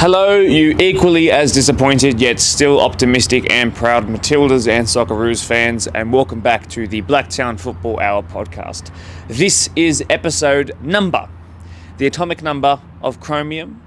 Hello, you equally as disappointed yet still optimistic and proud Matildas and Socceroos fans, and welcome back to the Blacktown Football Hour podcast. This is episode number, the atomic number of chromium,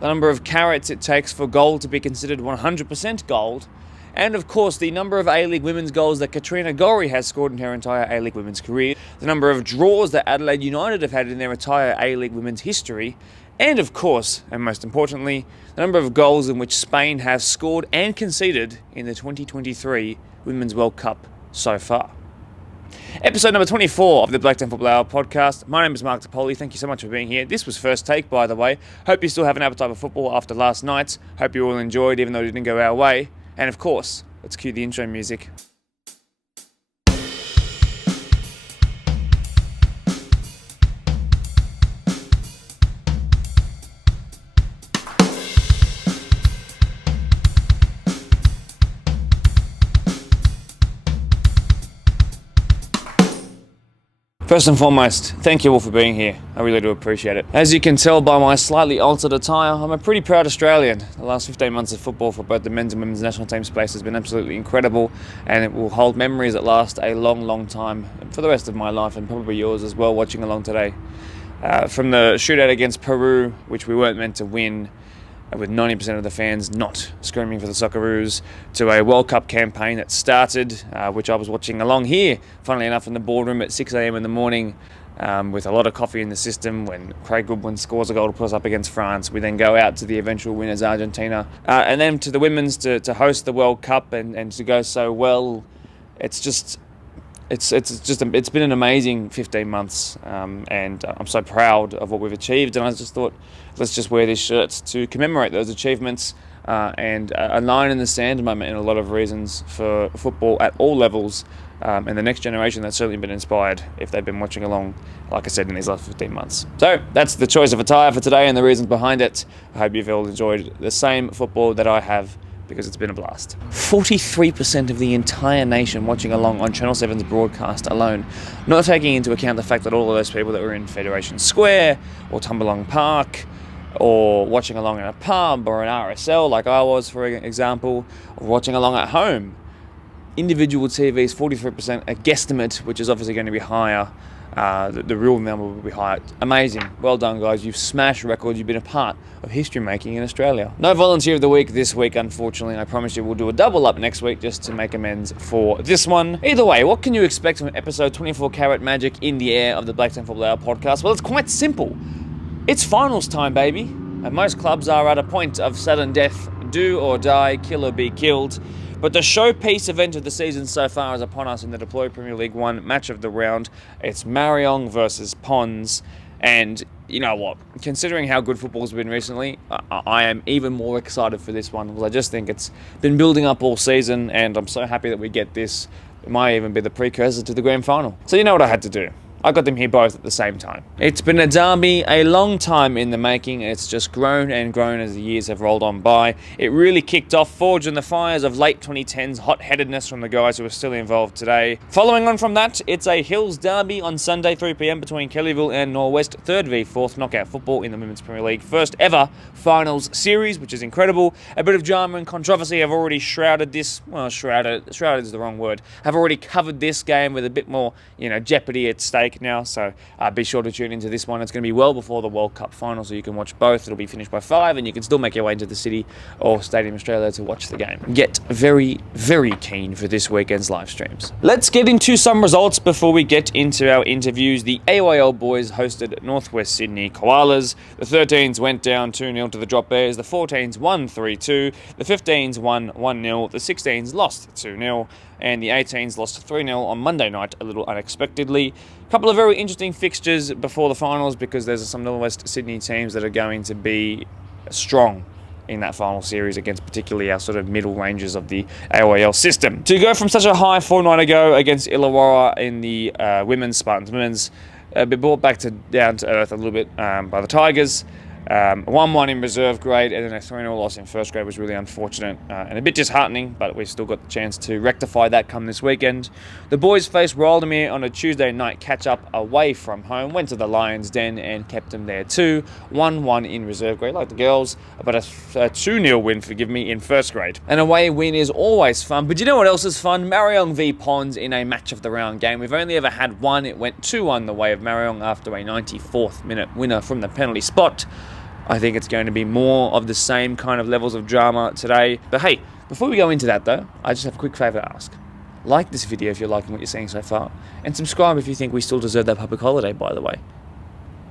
the number of carats it takes for gold to be considered 100% gold, and of course the number of A-League women's goals that ᴛʀᴜᴇ has scored in her entire A-League women's career, the number of draws that Adelaide United have had in their entire A-League women's history, and of course, and most importantly, the number of goals in which Spain have scored and conceded in the 2023 Women's World Cup so far. Episode number 24 of the Blacktown Football Hour podcast. My name is 𝗀𝗚ᴇ. Thank you so much for being here. This was First Take, by the way. Hope you still have an appetite for football after last night. Hope you all enjoyed, even though it didn't go our way. And of course, let's cue the intro music. First and foremost, thank you all for being here. I really do appreciate it. As you can tell by my slightly altered attire, I'm a pretty proud Australian. The last 15 months of football for both the men's and women's national team space has been absolutely incredible, and it will hold memories that last a long, long time for the rest of my life, and probably yours as well, watching along today. From the shootout against Peru, which we weren't meant to win, with 90% of the fans not screaming for the Socceroos, to a World Cup campaign that started, which I was watching along here, funnily enough, in the boardroom at 6 a.m. in the morning, with a lot of coffee in the system. When Craig Goodwin scores a goal to put us up against France, we then go out to the eventual winners, Argentina, and then to the women's to host the World Cup and to go so well. It's been an amazing 15 months, and I'm so proud of what we've achieved. And I just thought, let's just wear these shirts to commemorate those achievements, and a line in the sand moment in a lot of reasons for football at all levels, and the next generation that's certainly been inspired if they've been watching along, like I said, in these last 15 months. So that's the choice of attire for today and the reasons behind it. I hope you've all enjoyed the same football that I have, because it's been a blast. 43% of the entire nation watching along on Channel 7's broadcast alone, not taking into account the fact that all of those people that were in Federation Square or Tumbalong Park, or watching along in a pub or an RSL like I was, for example, or watching along at home. Individual TVs, 43%, a guesstimate, which is obviously going to be higher. The real number will be higher. Amazing. Well done, guys. You've smashed records. You've been a part of history making in Australia. No volunteer of the week this week, unfortunately. I promise you we'll do a double up next week just to make amends for this one. Either way, what can you expect from episode 24 Carat Magic in the air of the Blacktown Football Hour podcast? Well, it's quite simple. It's finals time, baby. And most clubs are at a point of sudden death. Do or die, kill or be killed. But the showpiece event of the season so far is upon us in the Deploy Premier League 1 match of the round. It's Marion versus 𝗏. And you know what? Considering how good football's been recently, I am even more excited for this one, because I just think it's been building up all season, and I'm so happy that we get this. It might even be the precursor to the grand final. So you know what I had to do. I got them here both at the same time. It's been a derby, a long time in the making. It's just grown and grown as the years have rolled on by. It really kicked off, forged in the fires of late 2010s hot-headedness from the guys who are still involved today. Following on from that, it's a Hills derby on Sunday, 3 p.m. between Kellyville and Norwest, 3rd v 4th knockout football in the Women's Premier League. First ever finals series, which is incredible. A bit of drama and controversy have already shrouded this. Well, shrouded is the wrong word. Have already covered this game with a bit more, jeopardy at stake now, so be sure to tune into this one. It's going to be well before the World Cup final, so you can watch both. It'll be finished by 5, and you can still make your way into the city or Stadium Australia to watch the game. Get very, very keen for this weekend's live streams. Let's get into some results before we get into our interviews. The AYL boys hosted Northwest Sydney Koalas. The 13s went down 2-0 to the Drop Bears. The 14s won 3-2. The 15s won 1-0. The 16s lost 2-0. And the 18s lost 3-0 on Monday night, a little unexpectedly. A couple of very interesting fixtures before the finals, because there's some Northwest Sydney teams that are going to be strong in that final series against particularly our sort of middle ranges of the AYL system. To go from such a high fortnight ago against Illawarra in the Spartans women's, be brought back down to earth a little bit by the Tigers. 1-1 in reserve grade, and then a 3-0 loss in first grade was really unfortunate and a bit disheartening, but we've still got the chance to rectify that come this weekend. The boys faced ᴛʀᴜᴇ on a Tuesday night catch-up away from home, went to the Lions' Den and kept them there too. 1-1 in reserve grade, like the girls, but a 2-0 win, in first grade. An away win is always fun, but you know what else is fun? Marion v 𝗏 in a match of the round game. We've only ever had one. It went 2-1 the way of Marion after a 94th minute winner from the penalty spot. I think it's going to be more of the same kind of levels of drama today. But hey, before we go into that though, I just have a quick favour to ask. Like this video if you're liking what you're seeing so far, and subscribe if you think we still deserve that public holiday, by the way.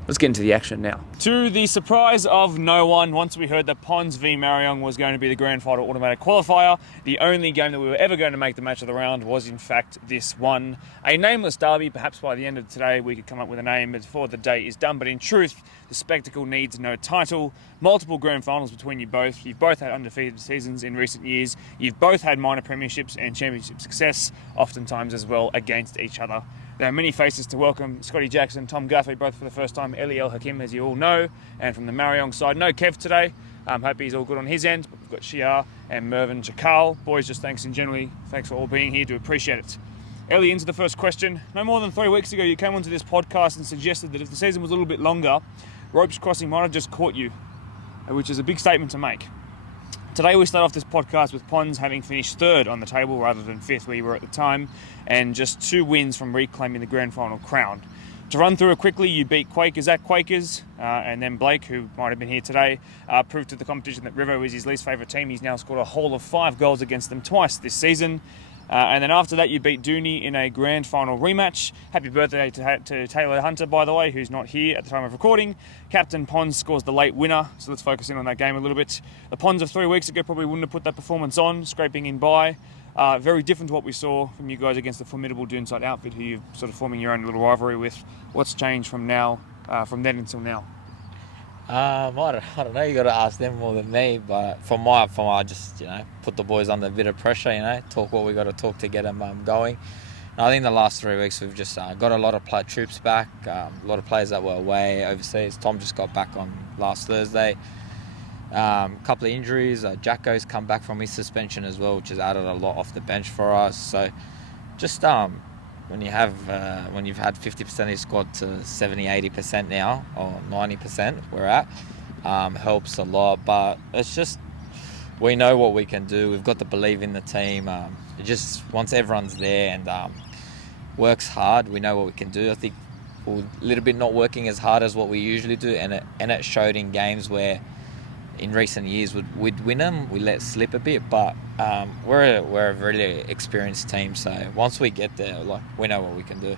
Let's get into the action now. To the surprise of no one, once we heard that 𝗏 v Marion was going to be the grand final automatic qualifier, the only game that we were ever going to make the match of the round was in fact this one. A nameless derby. Perhaps by the end of today we could come up with a name before the day is done, but in truth, the spectacle needs no title. Multiple grand finals between you both. You've both had undefeated seasons in recent years. You've both had minor premierships and championship success, oftentimes as well, against each other. There are many faces to welcome. Scotty Jackson, 𝗏 both for the first time. 𝗧𝗶𝘁, as you all know. And from the Marion side, no Kev today. Hope he's all good on his end. But we've got 𝗧𝗶𝘁 and 𝗀 Boys, just thanks for all being here. Do appreciate it. Ellie, into the first question. No more than 3 weeks ago, you came onto this podcast and suggested that if the season was a little bit longer, ropes crossing might have just caught you, which is a big statement to make. Today we start off this podcast with 𝗏 having finished third on the table rather than fifth where you were at the time, and just 2 wins from reclaiming the grand final crown. To run through it quickly, you beat Quakers at Quakers, and then Blake, who might have been here today, proved to the competition that River is his least favourite team. He's now scored a haul of 5 goals against them twice this season. And then after that, you beat ᴛʀᴜᴇ in a grand final rematch. Happy birthday to Taylor Hunter, by the way, who's not here at the time of recording. Captain 𝗏 scores the late winner, so let's focus in on that game a little bit. The 𝗏s of 3 weeks ago probably wouldn't have put that performance on, scraping in by. Very different to what we saw from you guys against the formidable 𝗏 outfit, who you're sort of forming your own little rivalry with. What's changed from then until now? I don't know. You got to ask them more than me. But from my, just put the boys under a bit of pressure. Talk what we got to talk to get them going. And I think the last 3 weeks we've just got a lot of troops back. A lot of players that were away overseas. Tom just got back on last Thursday. Couple of injuries. Jacko's come back from his suspension as well, which has added a lot off the bench for us. So just when you've had 50% of your squad to 70-80% now, or 90% we're at, helps a lot. But it's just, we know what we can do. We've got to believe in the team. It just, once everyone's there and works hard, we know what we can do. I think we're a little bit not working as hard as what we usually do, and it showed in games where in recent years we'd win them, we let slip a bit, but we're a really experienced team, so once we get there, we know what we can do.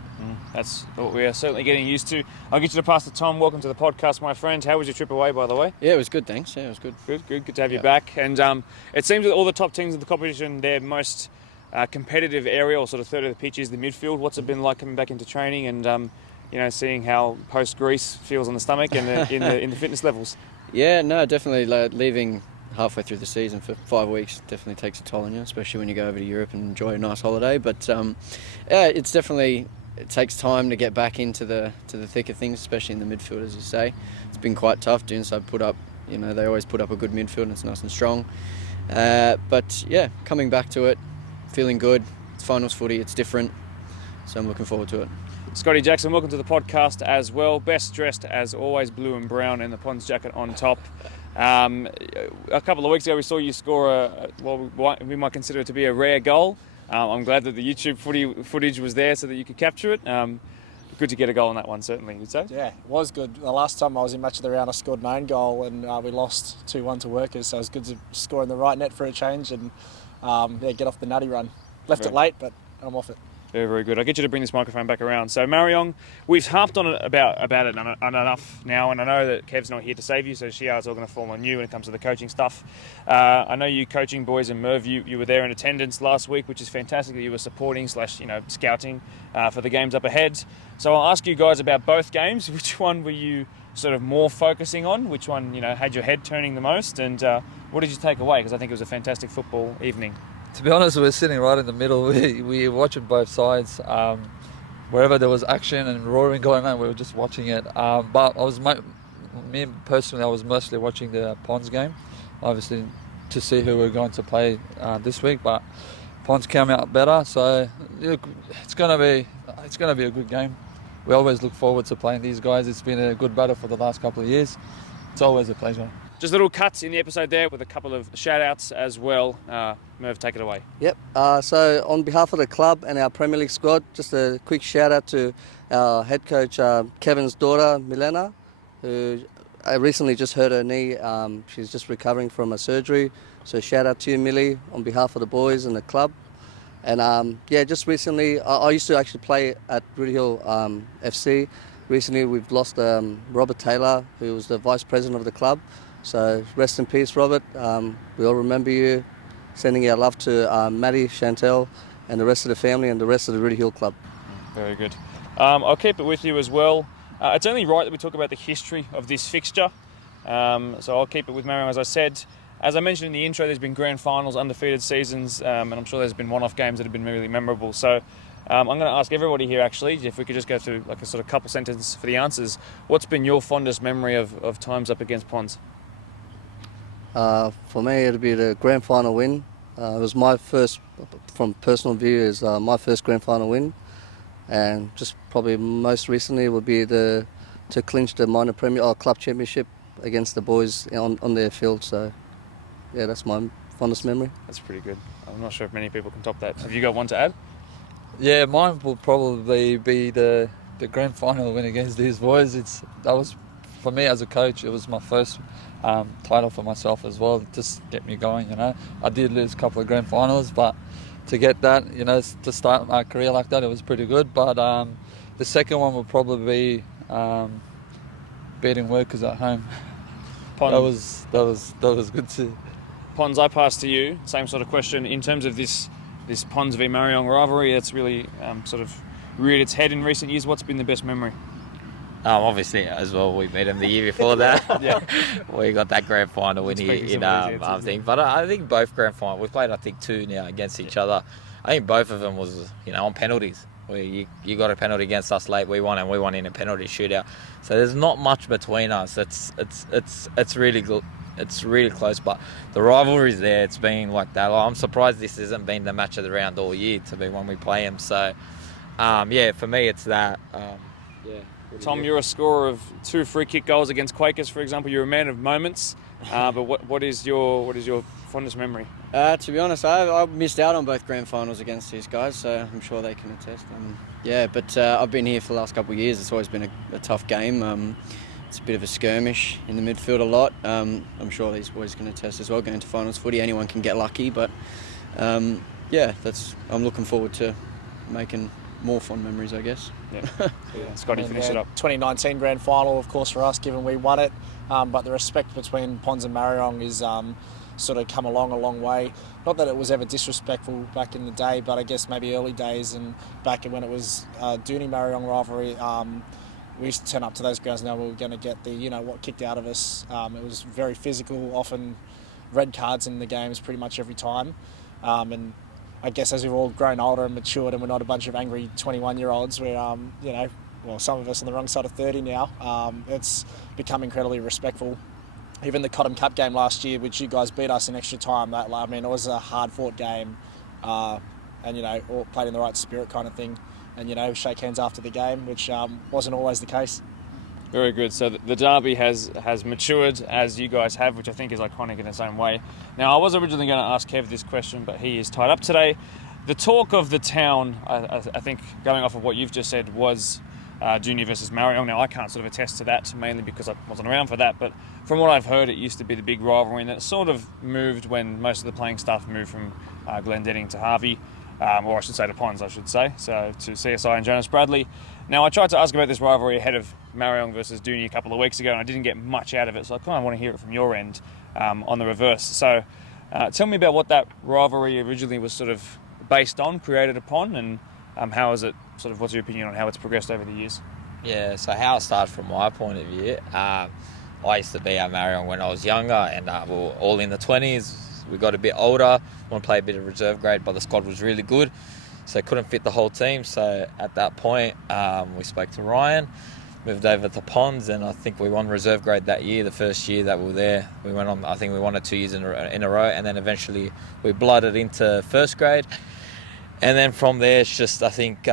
That's what we are certainly getting used to. I'll get you to pass to Tom. Welcome to the podcast, my friend. How was your trip away, by the way? Yeah, it was good, thanks. Yeah, it was good. Good to have you back. And it seems that all the top teams in the competition, their most competitive area, or sort of third of the pitch, is the midfield. What's it been like coming back into training and seeing how post-Greece feels on the stomach and in the fitness levels? Yeah, no, definitely leaving halfway through the season for 5 weeks definitely takes a toll on you, especially when you go over to Europe and enjoy a nice holiday. But it takes time to get back into the thick of things, especially in the midfield, as you say. It's been quite tough. ᴛʀᴜᴇ put up, they always put up a good midfield and it's nice and strong. But yeah, coming back to it, feeling good. It's finals footy, it's different, so I'm looking forward to it. Scotty Jackson, welcome to the podcast as well. Best dressed as always, blue and brown, and the 𝗏's jacket on top. A couple of weeks ago we saw you score what we might consider to be a rare goal. I'm glad that the YouTube footage was there so that you could capture it. Good to get a goal on that one, certainly, you'd say? Yeah, it was good. The last time I was in match of the round, I scored my own goal and we lost 2-1 to Workers, so it was good to score in the right net for a change and get off the nutty run. Left it late, but I'm off it. Very, very good. I'll get you to bring this microphone back around. So, Marion, we've harped on it about it enough now, and I know that Kev's not here to save you, so 𝗧𝗶𝘁 all going to fall on you when it comes to the coaching stuff. I know you coaching boys and 𝗀, you were there in attendance last week, which is fantastic that you were supporting / scouting for the games up ahead. So I'll ask you guys about both games. Which one were you sort of more focusing on? Which one, had your head turning the most? And what did you take away? Because I think it was a fantastic football evening. To be honest, we're sitting right in the middle. We were watching both sides. Wherever there was action and roaring going on, we were just watching it. But I was me personally, I was mostly watching the Pons game, obviously to see who we're going to play this week. But Pons came out better, so it's gonna be a good game. We always look forward to playing these guys. It's been a good battle for the last couple of years. It's always a pleasure. Just little cuts in the episode there with a couple of shout-outs as well. Merv, take it away. Yep. So on behalf of the club and our Premier League squad, just a quick shout-out to our head coach Kevin's daughter, Milena, who I recently just hurt her knee. She's just recovering from a surgery. So shout-out to you, Millie, on behalf of the boys and the club. And just recently, I used to actually play at Rudy Hill FC. Recently, we've lost Robert Taylor, who was the vice president of the club. So rest in peace, Robert. We all remember you. Sending our love to Maddie, Chantel, and the rest of the family and the rest of the Rudy Hill Club. Very good. I'll keep it with you as well. It's only right that we talk about the history of this fixture. So I'll keep it with Marion, as I said. As I mentioned in the intro, there's been grand finals, undefeated seasons, and I'm sure there's been one-off games that have been really memorable. So I'm going to ask everybody here, actually, if we could just go through like a sort of couple sentences for the answers. What's been your fondest memory of times up against Pons? For me, it'd be the grand final win. It was my first, from personal view, is my first grand final win. And just probably most recently would be to clinch the minor club championship against the boys on their field. So, yeah, that's my fondest memory. That's pretty good. I'm not sure if many people can top that. Have you got one to add? Yeah, mine will probably be the grand final win against these boys. That was, for me as a coach, it was my first title for myself as well. Just get me going, you know. I did lose a couple of grand finals, but to get that, you know, to start my career like that, it was pretty good. But the second one would probably be beating Workers at home. Pons. That was good too. Pons, I pass to you. Same sort of question in terms of this Pons v Marion rivalry. That's really sort of reared its head in recent years. What's been the best memory? Obviously, as well, we beat them the year before that. Yeah, we got that grand final win here in thing. But I think both grand finals, we've played I think 2 now against each other. I think both of them was, you know, on penalties. You got a penalty against us late, we won, and we won in a penalty shootout. So there's not much between us. It's really good. It's really close, but the rivalry's there. It's been like that. I'm surprised this hasn't been the match of the round all year to be when we play them. So, for me, it's that. Tom, you're a scorer of 2 free kick goals against Quakers, for example. You're a man of moments, but what is your fondest memory? To be honest, I missed out on both grand finals against these guys, so I'm sure they can attest. But I've been here for the last couple of years. It's always been a tough game. It's a bit of a skirmish in the midfield a lot. I'm sure these boys can attest as well. Going to finals footy, anyone can get lucky, but I'm looking forward to making more fond memories, I guess. Yeah. Scotty, finish it up. 2019 grand final, of course, for us, given we won it. But the respect between Pons and Marion is sort of come along a long way. Not that it was ever disrespectful back in the day, but I guess maybe early days and back when it was ᴛʀᴜᴇ-Marion rivalry, we used to turn up to those grounds knowing we were going to get the, what kicked out of us. It was very physical, often red cards in the games pretty much every time. And I guess as we've all grown older and matured and we're not a bunch of angry 21-year-olds, we're, some of us on the wrong side of 30 now, it's become incredibly respectful. Even the ᴛʀᴜᴇ game last year, which you guys beat us in extra time, it was a hard-fought game and, all played in the right spirit kind of thing. And, shake hands after the game, which wasn't always the case. Very good. So the derby has matured, as you guys have, which I think is iconic in its own way. Now, I was originally going to ask Kev this question, but he is tied up today. The talk of the town, I think, going off of what you've just said, was Junior versus Marion. Now, I can't sort of attest to that, mainly because I wasn't around for that, but from what I've heard, it used to be the big rivalry, and it sort of moved when most of the playing staff moved from Glendinning to Harvey. Or I should say to Pons, so to CSI and Jonas Bradley. Now, I tried to ask about this rivalry ahead of Marion versus ᴛʀᴜ a couple of weeks ago, and I didn't get much out of it, so I kind of want to hear it from your end on the reverse. So tell me about what that rivalry originally was sort of based on, created upon, and how is it, sort of, what's your opinion on how it's progressed over the years? Yeah, so how it started from my point of view, I used to be at Marion when I was younger, and we were all in the 20s. We got a bit older, want to play a bit of reserve grade, but the squad was really good, so couldn't fit the whole team. So at that point, we spoke to Ryan, moved over to Ponds, and I think we won reserve grade that year. The first year that we were there, we went on. I think we won it 2 years in a row, and then eventually we blooded into first grade. And then from there, it's just, I think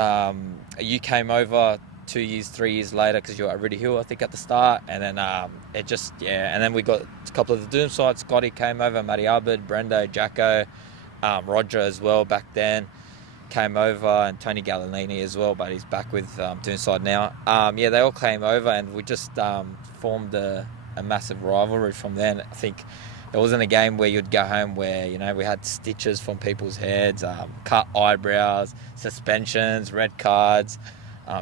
you came over 2 years, 3 years later, because you were at Ridley Hill, I think, at the start. And then and then we got a couple of the Doom sides. Scotty came over, Matty Arbid, Brendo, Jacko, Roger as well back then came over, and Tony Gallinini as well, but he's back with Doonside now. They all came over, and we just formed a massive rivalry from then. I think it wasn't a game where you'd go home where, you know, we had stitches from people's heads, cut eyebrows, suspensions, red cards,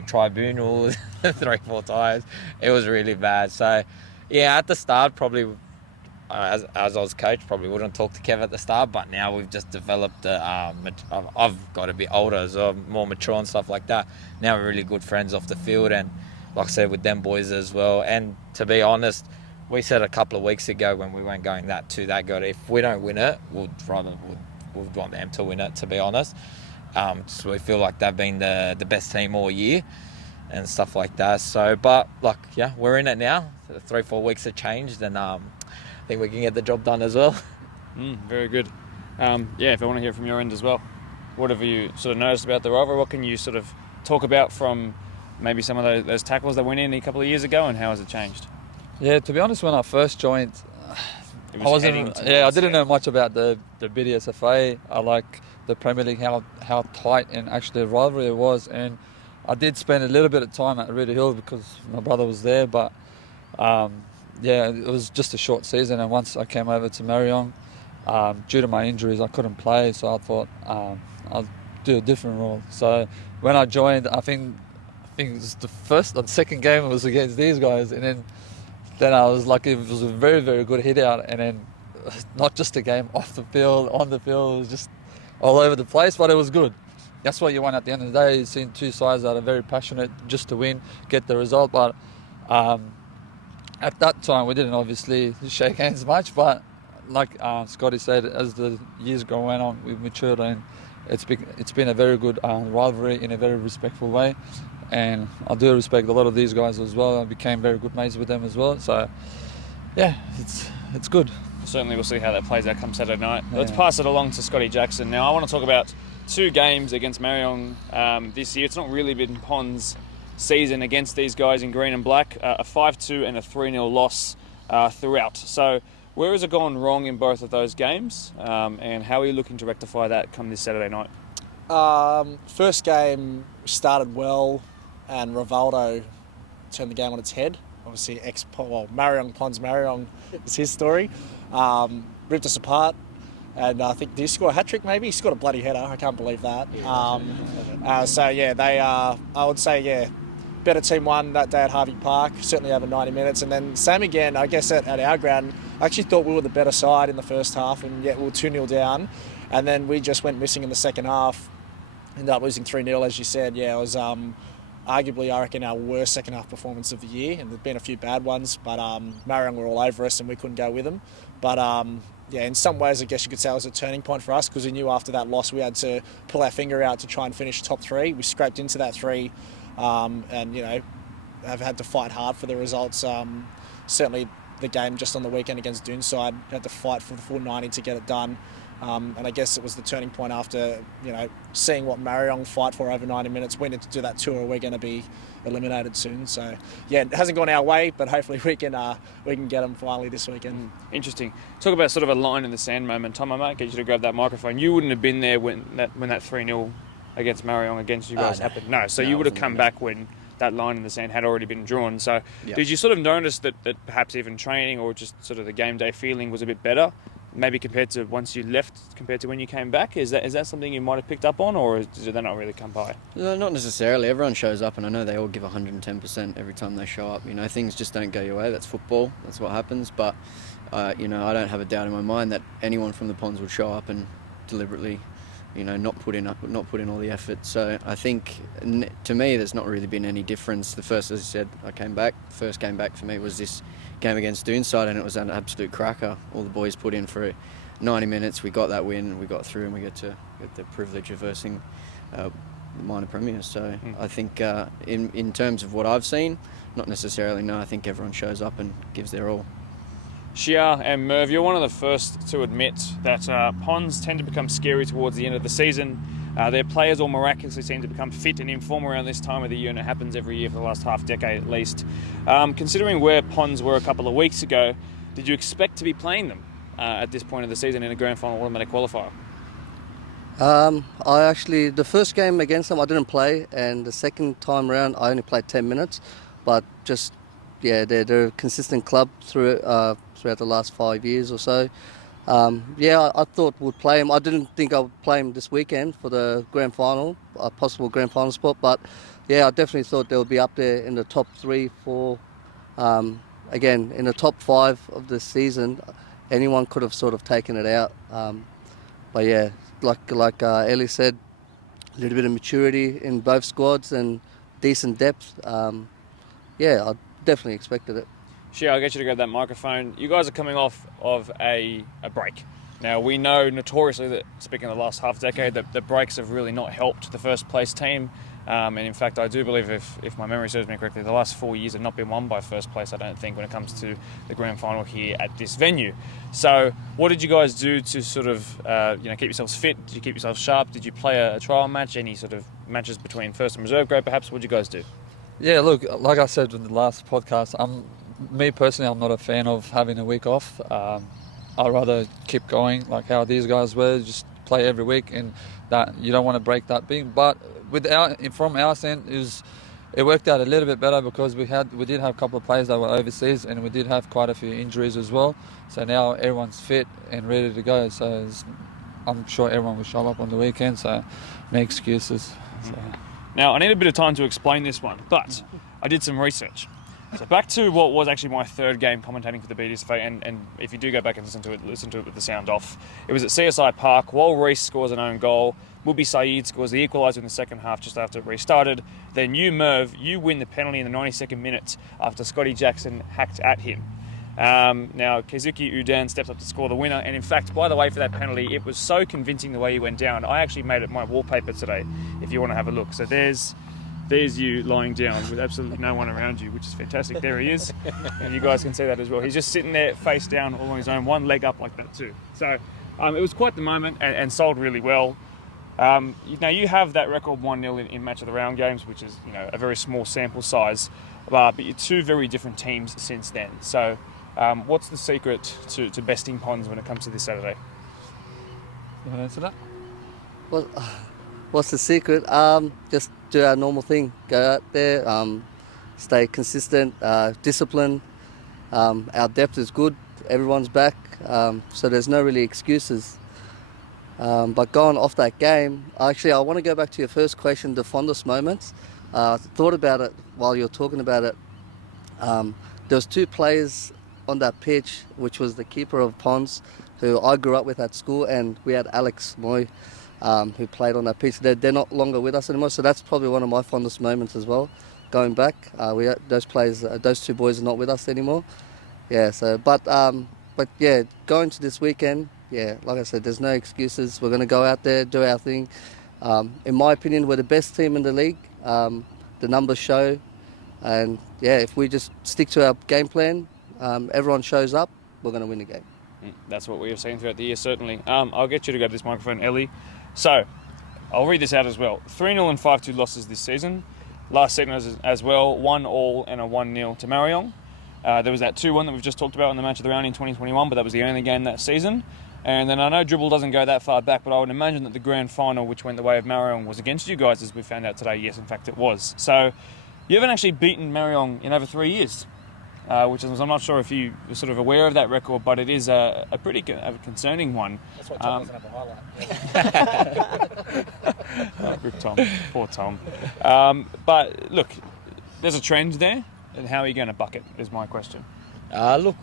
tribunals 3-4 times. It was really bad. So, yeah, at the start, probably, as I was coach, probably wouldn't talk to Kev at the start, but now we've just developed, I've got a bit older, so I'm more mature and stuff like that. Now we're really good friends off the field, and like I said, with them boys as well. And to be honest, we said a couple of weeks ago when we weren't going that good, if we don't win it, we'd want them to win it, to be honest. So we feel like they've been the best team all year and stuff like that. So, but like, yeah, we're in it now. 3-4 weeks have changed, and I think we can get the job done as well. Very good. If I want to hear from your end as well, what have you sort of noticed about the rivalry? What can you sort of talk about from maybe some of those tackles that went in a couple of years ago, and how has it changed? Yeah, to be honest, when I first joined, I didn't know much about the BDSFA. I like the Premier League, how tight and actually a rivalry it was. And I did spend a little bit of time at Ridley Hill because my brother was there, but it was just a short season. And once I came over to Marion, due to my injuries, I couldn't play, so I thought I'll do a different role. So when I joined, I think it was the second game was against these guys, and then I was lucky. It was a very, very good hit out, and then not just a game off the field, on the field, it was just all over the place, but it was good. That's what you want at the end of the day. You've seen two sides that are very passionate just to win, get the result. But at that time, we didn't obviously shake hands much, but like Scotty said, as the years go on, we've matured, and it's been a very good rivalry in a very respectful way. And I do respect a lot of these guys as well. I became very good mates with them as well. So, yeah, it's good. Certainly we'll see how that plays out come Saturday night. Yeah. Let's pass it along to Scotty Jackson. Now, I want to talk about 2 games against Marion this year. It's not really been Pond's season against these guys in green and black. A 5-2 and a 3-0 loss throughout. So, where has it gone wrong in both of those games? And how are you looking to rectify that come this Saturday night? First game started well, and Rivaldo turned the game on its head. Obviously, Marion, Ponds Marion is his story. Ripped us apart, and I think, did he score a hat-trick maybe? He scored a bloody header, I can't believe that. I would say, better team won that day at Harvey Park, certainly over 90 minutes. And then same again, I guess, at our ground. I actually thought we were the better side in the first half, and yet we were 2-0 down. And then we just went missing in the second half. Ended up losing 3-0, as you said. Yeah, it was arguably, I reckon, our worst second half performance of the year. And there've been a few bad ones, but Marion were all over us and we couldn't go with them. But in some ways, I guess you could say it was a turning point for us, because we knew after that loss we had to pull our finger out to try and finish top 3. We scraped into that 3 and, have had to fight hard for the results. Certainly the game just on the weekend against Doonside, had to fight for the full 90 to get it done. And I guess it was the turning point after, seeing what Marion fight for over 90 minutes. We need to do that too, or we're going to be eliminated soon. So, it hasn't gone our way, but hopefully we can get them finally this weekend. Interesting. Talk about sort of a line in the sand moment. Tom, I might get you to grab that microphone. You wouldn't have been there when that 3-0 against Marion against you guys happened. No, so you would have come back when that line in the sand had already been drawn. So did you sort of notice that perhaps even training or just sort of the game day feeling was a bit better? Maybe compared to once you left, compared to when you came back? Is that something you might have picked up on, or did that not really come by? No, not necessarily. Everyone shows up, and I know they all give 110% every time they show up. Things just don't go your way. That's football. That's what happens. But, I don't have a doubt in my mind that anyone from the Ponds would show up and deliberately, not put in all the effort. So I think, to me, there's not really been any difference. The first, as I said, first game back for me was this game against Doonside, and it was an absolute cracker. All the boys put in for 90 minutes. We got that win, we got through, and we get the privilege of versing the minor premiers. So I think in terms of what I've seen, not necessarily. No, I think everyone shows up and gives their all. ᴧʚᴜ and Merv, you're one of the first to admit that ponds tend to become scary towards the end of the season. Their players all miraculously seem to become fit and in form around this time of the year, and it happens every year for the last half decade at least. Considering where ponds were a couple of weeks ago, did you expect to be playing them at this point of the season in a grand final automatic qualifier? I actually, the first game against them I didn't play, and the second time around I only played 10 minutes, but just, yeah, they're a consistent club throughout the last 5 years or so. I thought we'd play him. I didn't think I would play him this weekend for the grand final, a possible grand final spot, but yeah, I definitely thought they would be up there in the top 3, 4. Again, in the top 5 of the season, anyone could have sort of taken it out. But yeah, like Ellie said, a little bit of maturity in both squads and decent depth. I definitely expected it. ᴧʚ, I'll get you to grab that microphone. You guys are coming off of a break. Now, we know notoriously that, speaking of the last half decade, that the breaks have really not helped the first place team. And in fact, I do believe, if my memory serves me correctly, the last 4 years have not been won by first place, I don't think, when it comes to the grand final here at this venue. So what did you guys do to sort of keep yourselves fit? Did you keep yourselves sharp? Did you play a trial match? Any sort of matches between first and reserve grade perhaps? What did you guys do? Yeah, look, like I said in the last podcast, me personally, I'm not a fan of having a week off. I'd rather keep going like how these guys were, just play every week, and that you don't want to break that being. But from our end, it worked out a little bit better because we did have a couple of players that were overseas, and we did have quite a few injuries as well. So now everyone's fit and ready to go. So I'm sure everyone will show up on the weekend. So no excuses. So. Now, I need a bit of time to explain this one, but I did some research. So back to what was actually my third game commentating for the BFH, and if you do go back and listen to it with the sound off. It was at CSI Park. While Reece scores an own goal, ᴛʀᴜᴇ scores the equaliser in the second half just after it restarted. Then Merv, you win the penalty in the 92nd minute after Scotty Jackson hacked at him. Now, ᴛʀᴜᴇ steps up to score the winner, and in fact, by the way, for that penalty, it was so convincing the way he went down. I actually made it my wallpaper today, if you want to have a look. So there's you lying down with absolutely no one around you, which is fantastic. There he is, and you guys can see that as well. He's just sitting there face down all on his own, one leg up like that too. So it was quite the moment, and sold really well. Now you have that record 1-0 in match of the round games, which is a very small sample size, but you're two very different teams since then. So what's the secret to besting ponds when it comes to this Saturday? You want to answer that? Well, what's the secret? Just do our normal thing. Go out there, stay consistent, disciplined. Our depth is good. Everyone's back, so there's no really excuses. But going off that game, actually, I want to go back to your first question, the fondest moments. I thought about it while you were talking about it. There was 2 players on that pitch, which was the keeper of ponds, who I grew up with at school, and we had Alex Moy, who played on that pitch. They're not longer with us anymore, so that's probably one of my fondest moments as well. Going back, those 2 boys are not with us anymore. Yeah. So, but yeah, going to this weekend, yeah, like I said, there's no excuses. We're going to go out there, do our thing. In my opinion, we're the best team in the league. The numbers show, and yeah, if we just stick to our game plan, everyone shows up, we're going to win the game. That's what we have seen throughout the year, certainly. I'll get you to go to this microphone, Ellie. So, I'll read this out as well. 3-0 and 5-2 losses this season. Last segment as well, 1-1 and a 1-0 to Marion. There was that 2-1 that we've just talked about in the match of the round in 2021, but that was the only game that season. And then I know dribble doesn't go that far back, but I would imagine that the grand final, which went the way of Marion, was against you guys, as we found out today. Yes, in fact, it was. So, you haven't actually beaten Marion in over 3 years. Which is, I'm not sure if you were sort of aware of that record, but it is a pretty concerning one. That's why Tom doesn't have a highlight. Rip Tom, poor Tom. But look, there's a trend there, and how are you going to buck it, is my question. Look,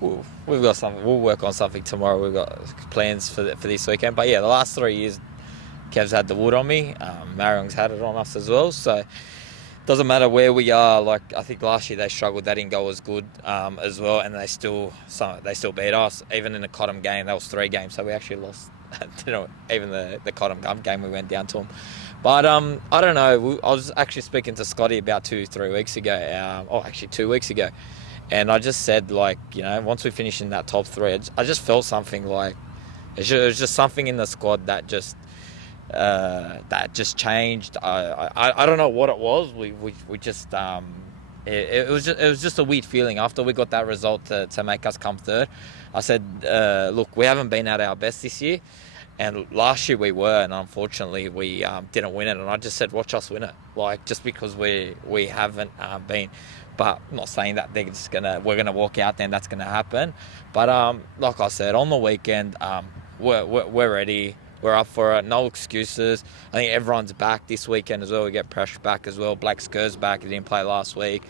we've got something. We'll work on something tomorrow. We've got plans for this weekend. But yeah, the last 3 years, Kev's had the wood on me. Marion's had it on us as well. So doesn't matter where we are. Like, I think last year they struggled. They didn't go as good as well, and they still beat us. Even in the Cottam game, that was 3 games, so we actually lost. Even the Cottam game we went down to them. But I don't know. I was actually speaking to Scotty about 2-3 weeks ago. Actually 2 weeks ago, and I just said, like, once we finish in that top 3, I just felt something like it was just something in the squad that just changed. I don't know what it was. We just it was just a weird feeling after we got that result to make us come third. I said, look, we haven't been at our best this year. And last year we were, and unfortunately we didn't win it. And I just said, watch us win it. Like, just because we haven't been. But I'm not saying that we're gonna walk out there and that's gonna happen. But like I said, on the weekend, we're ready. We're up for it. No excuses. I think everyone's back this weekend as well. We get pressure back as well. ᴛʀᴜᴇ's back. He didn't play last week.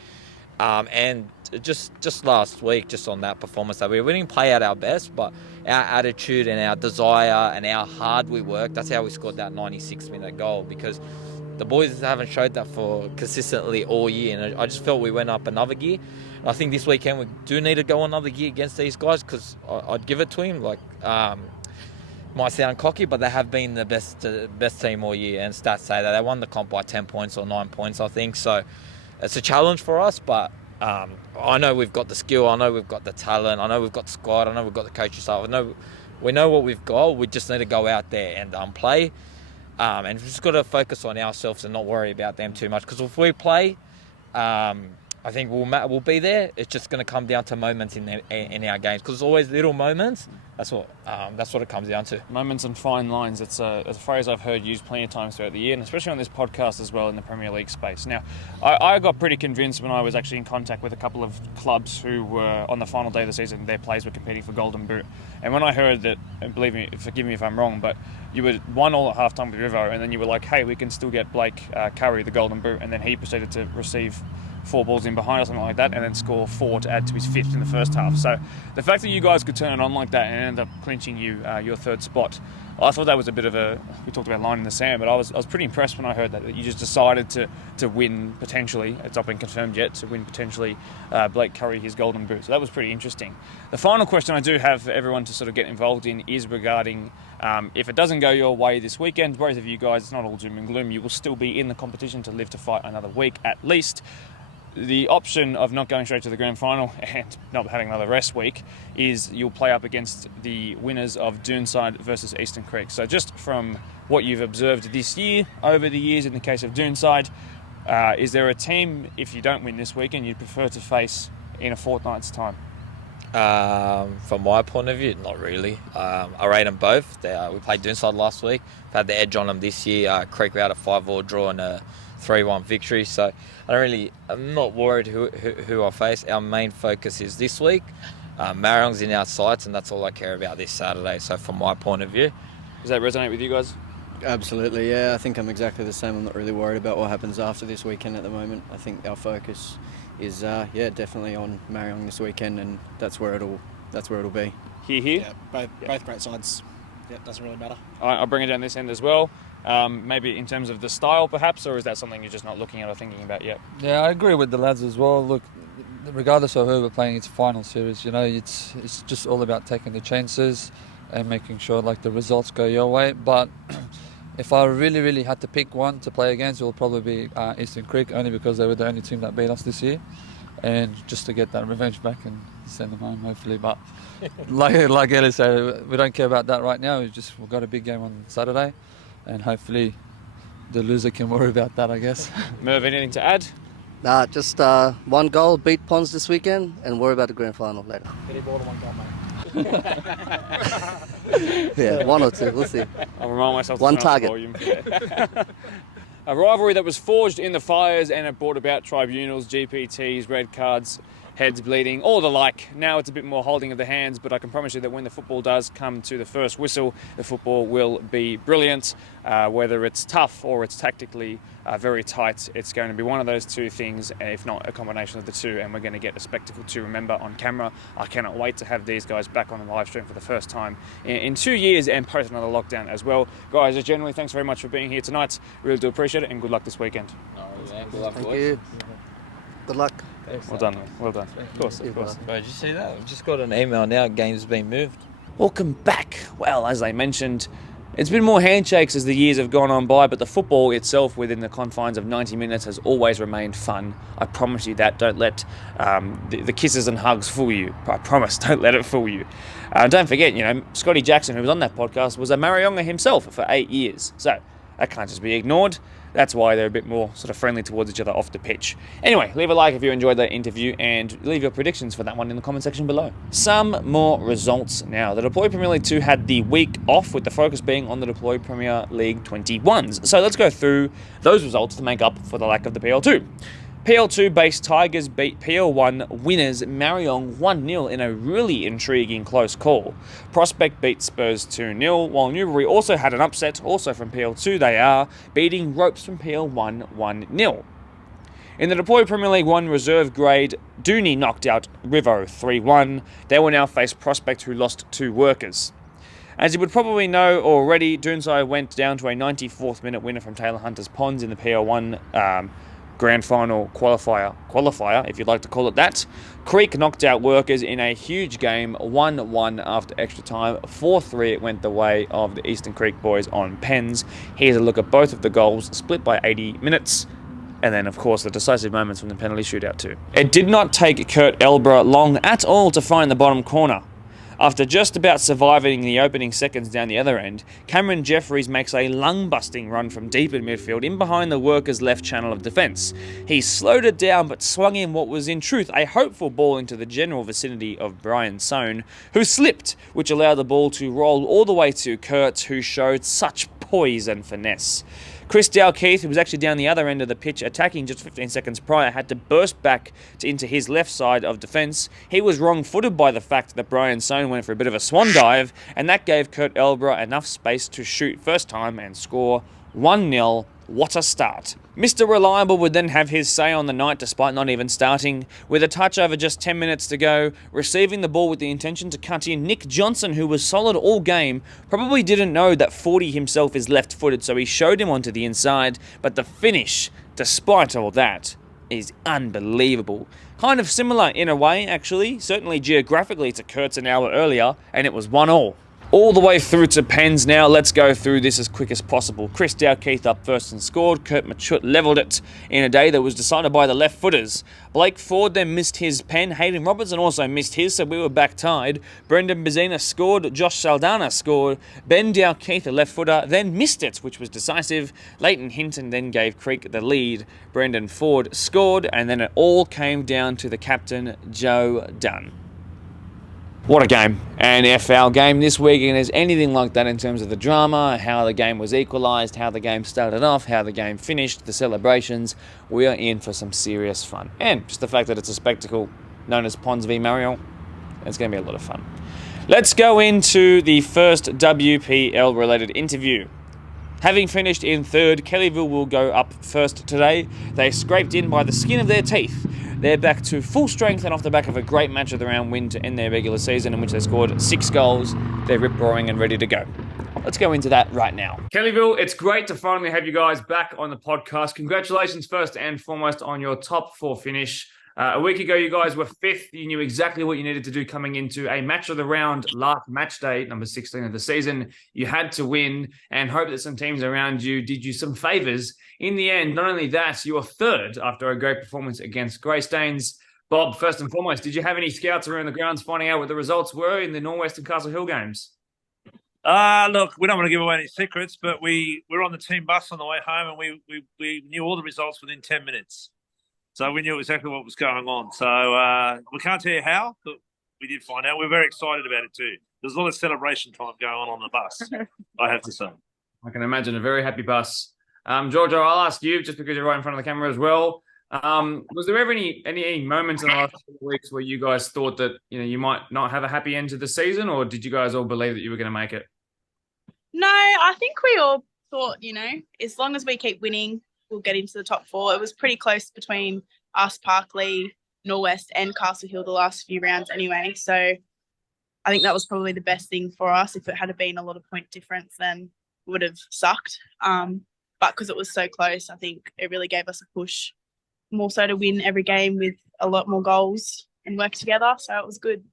And just last week, just on that performance, that we didn't play at our best, but our attitude and our desire and how hard we work, that's how we scored that 96-minute goal, because the boys haven't showed that for consistently all year. And I just felt we went up another gear. And I think this weekend we do need to go another gear against these guys, because I'd give it to him. Like, might sound cocky, but they have been the best team all year, and stats say that they won the comp by 10 points or 9 points, I think. So it's a challenge for us, but I know we've got the skill, I know we've got the talent, I know we've got the squad, I know we've got the coaching staff. We know what we've got. We just need to go out there and play, and we've just got to focus on ourselves and not worry about them too much, because if we play, I think we'll be there. It's just going to come down to moments in our games, because it's always little moments. That's what it comes down to. Moments and fine lines. It's a phrase I've heard used plenty of times throughout the year, and especially on this podcast as well in the Premier League space. Now, I got pretty convinced when I was actually in contact with a couple of clubs who were on the final day of the season, their players were competing for Golden Boot. And when I heard that, and believe me, forgive me if I'm wrong, but you were 1-1 at half-time with River, and then you were like, hey, we can still get ᴛʀᴜᴇ the Golden Boot, and then he proceeded to receive 4 balls in behind or something like that, and then score 4 to add to his 5th in the first half. So the fact that you guys could turn it on like that and end up clinching you your 3rd spot, I thought that was a bit of we talked about line in the sand, but I was pretty impressed when I heard that you just decided to win potentially, it's not been confirmed yet, to win potentially ᴛʀᴜᴇ his Golden Boot. So that was pretty interesting. The final question I do have for everyone to sort of get involved in is regarding if it doesn't go your way this weekend, both of you guys, it's not all doom and gloom, you will still be in the competition to live to fight another week at least. The option of not going straight to the grand final and not having another rest week is you'll play up against the winners of ᴛʀᴜᴇ versus ᴛʀᴜᴇ. So just from what you've observed this year, over the years in the case of ᴛʀᴜᴇ, is there a team, if you don't win this weekend, you'd prefer to face in a fortnight's time? From my point of view, not really. I rate them both. We played ᴛʀᴜᴇ last week. We've had the edge on them this year. Creek, we had a 5-all draw and a 3-1 victory. So I'm not worried who I face. Our main focus is this week. Marion's in our sights, and that's all I care about this Saturday. So from my point of view. Does that resonate with you guys? Absolutely, yeah. I think I'm exactly the same. I'm not really worried about what happens after this weekend at the moment. I think our focus is definitely on Marion this weekend, and that's where it'll be. Here. Yeah, both great sides. Yeah, doesn't really matter. I'll bring it down this end as well. Maybe in terms of the style, perhaps, or is that something you're just not looking at or thinking about yet? Yeah, I agree with the lads as well. Look, regardless of who we're playing, it's a final series. It's just all about taking the chances and making sure like the results go your way. But if I really had to pick one to play against, it will probably be ᴛʀᴜᴇ, only because they were the only team that beat us this year, and just to get that revenge back and send them home, hopefully. But like Ellie said, we don't care about that right now. We've got a big game on Saturday, and hopefully the loser can worry about that, I guess. Merv, anything to add? Nah, just 1 goal, beat ⴛʀᴜᴇ this weekend, and worry about the grand final later. Any more than 1 goal, mate. Yeah, 1 or 2, we'll see. I'll remind myself to 1 turn up the target. volume. A rivalry that was forged in the fires, and it brought about tribunals, GPTs, red cards, heads bleeding, all the like. Now it's a bit more holding of the hands, but I can promise you that when the football does come to the first whistle, the football will be brilliant. Whether it's tough or it's tactically very tight, it's going to be one of those two things, if not a combination of the two, and we're going to get a spectacle to remember on camera. I cannot wait to have these guys back on the live stream for the first time in 2 years, and post another lockdown as well. Guys, generally, thanks very much for being here tonight. Really do appreciate it, and good luck this weekend. Good luck, Thank boys. you. Good luck. Well done, man. Well done. Of course. Bro, did you see that? We've just got an email now. Game's been moved. Welcome back. Well, as I mentioned, It's been more handshakes as the years have gone on by, but the football itself within the confines of 90 minutes has always remained fun. I promise you that. Don't let the kisses and hugs fool you. I promise, don't let it fool you. Don't forget, Scotty Jackson, who was on that podcast, was a Marion himself for 8 years. So that can't just be ignored. That's why they're a bit more sort of friendly towards each other off the pitch. Anyway, leave a like if you enjoyed that interview and leave your predictions for that one in the comment section below. Some more results now. The Deploy Premier League 2 had the week off, with the focus being on the Deploy Premier League 21s. So let's go through those results to make up for the lack of the PL2. PL2 based Tigers beat PL1 winners Marion 1-0 in a really intriguing close call. Prospect beat Spurs 2-0, while Newbury also had an upset, also from PL2 they are, beating Ropes from PL1 1-0. In the Deploy Premier League 1 reserve grade, Dooney knocked out Rivo 3-1. They will now face Prospect, who lost 2 workers. As you would probably know already, Doonside went down to a 94th minute winner from Taylor Hunter's Ponds in the PL1 Grand Final qualifier, if you'd like to call it that. Creek knocked out Workers in a huge game, 1-1 after extra time. 4-3 it went the way of the Eastern Creek boys on pens. Here's a look at both of the goals, split by 80 minutes. And then, of course, the decisive moments from the penalty shootout too. It did not take ᴛʀᴜᴇ long at all to find the bottom corner. After just about surviving the opening seconds down the other end, Cameron Jeffries makes a lung-busting run from deep in midfield in behind the Workers' left channel of defence. He slowed it down but swung in what was in truth a hopeful ball into the general vicinity of Brian Sohn, who slipped, which allowed the ball to roll all the way to Kurtz, who showed such poise and finesse. Chris Dalkeith, who was actually down the other end of the pitch attacking just 15 seconds prior, had to burst back into his left side of defence. He was wrong-footed by the fact that Brian Sohn went for a bit of a swan dive, and that gave ᴛʀᴜᴇ enough space to shoot first time and score 1-0. What a start. Mr. Reliable would then have his say on the night despite not even starting. With a touch over just 10 minutes to go, receiving the ball with the intention to cut in, Nick Johnson, who was solid all game, probably didn't know that 40 himself is left-footed, so he showed him onto the inside, but the finish, despite all that, is unbelievable. Kind of similar in a way, actually, certainly geographically to Kurtz an hour earlier, and it was 1-1. All the way through to pens now. Let's go through this as quick as possible. Chris Dalkeith up first and scored. Kurt Machut levelled it in a day that was decided by the left footers. Blake Ford then missed his pen. Hayden Robertson also missed his, so we were back tied. Brendan Bazina scored. Josh Saldana scored. Ben Dalkeith, a left footer, then missed it, which was decisive. Leighton Hinton then gave Creek the lead. Brendan Ford scored, and then it all came down to the captain, Joe Dunn. What a game. An FL game this week, and there's anything like that in terms of the drama, how the game was equalised, how the game started off, how the game finished, the celebrations. We are in for some serious fun. And just the fact that it's a spectacle known as Ponds v Marion, it's going to be a lot of fun. Let's go into the first WPL related interview. Having finished in third, Kellyville will go up first today. They scraped in by the skin of their teeth. They're back to full strength and off the back of a great match of the round win to end their regular season, in which they scored 6 goals. They're rip-roaring and ready to go. Let's go into that right now. Kellyville, it's great to finally have you guys back on the podcast. Congratulations first and foremost on your top 4 finish. A week ago, you guys were 5th. You knew exactly what you needed to do coming into a match of the round last match day, number 16 of the season. You had to win and hope that some teams around you did you some favours. In the end, not only that, you were 3rd after a great performance against Greystanes. Bob, first and foremost, did you have any scouts around the grounds finding out what the results were in the Norwest and Castle Hill games? Look, we don't want to give away any secrets, but we were on the team bus on the way home, and we knew all the results within 10 minutes. So we knew exactly what was going on. So we can't tell you how, but we did find out. We're very excited about it too. There's a lot of celebration time going on the bus, I have to say. I can imagine a very happy bus. Giorgio, I'll ask you, just because you're right in front of the camera as well. Was there ever any moments in the last couple of weeks where you guys thought that you might not have a happy end to the season, or did you guys all believe that you were going to make it? No, I think we all thought, as long as we keep winning, we'll get into the top 4. It was pretty close between us, Parkley, Norwest and Castle Hill the last few rounds anyway. So I think that was probably the best thing for us. If it had been a lot of point difference, then it would have sucked. But because it was so close, I think it really gave us a push more so to win every game with a lot more goals and work together. So it was good.